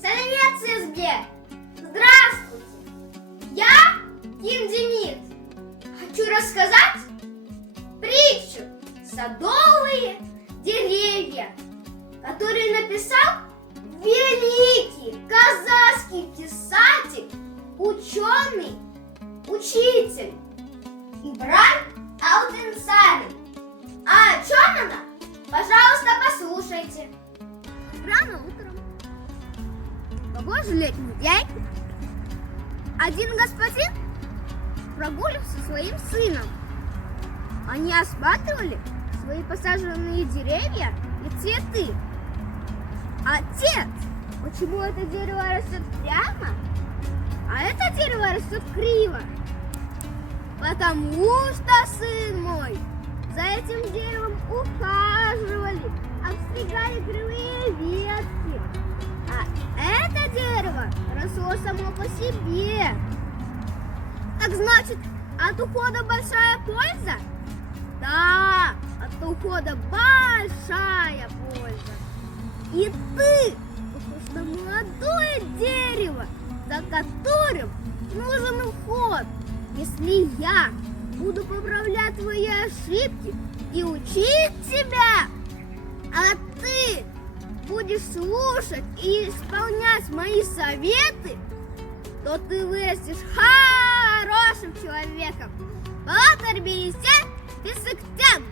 Совет избе! Здравствуйте! Я Ким Демид. Хочу рассказать притчу «Садовые деревья», которую написал великий казахский писатель, ученый, учитель Ибрай Алтынсарин. А о чем она? Пожалуйста, послушайте. Рано утром, погожий летний день, один господин прогуливался со своим сыном. Они осматривали свои посаженные деревья и цветы. Отец, почему это дерево растет прямо, а это дерево растет криво? Потому что, сын мой, за этим деревом ухаживали, обстригали кривые ветки. А это дерево росло само по себе. Так значит, от ухода большая польза? Да, от ухода большая польза. И ты похож на молодое дерево, за которым нужен уход. Если я буду поправлять твои ошибки и учить тебя, а ты будешь слушать и исполнять мои советы, то ты вырастешь хорошим человеком. Батар Бейсен Бесыктян.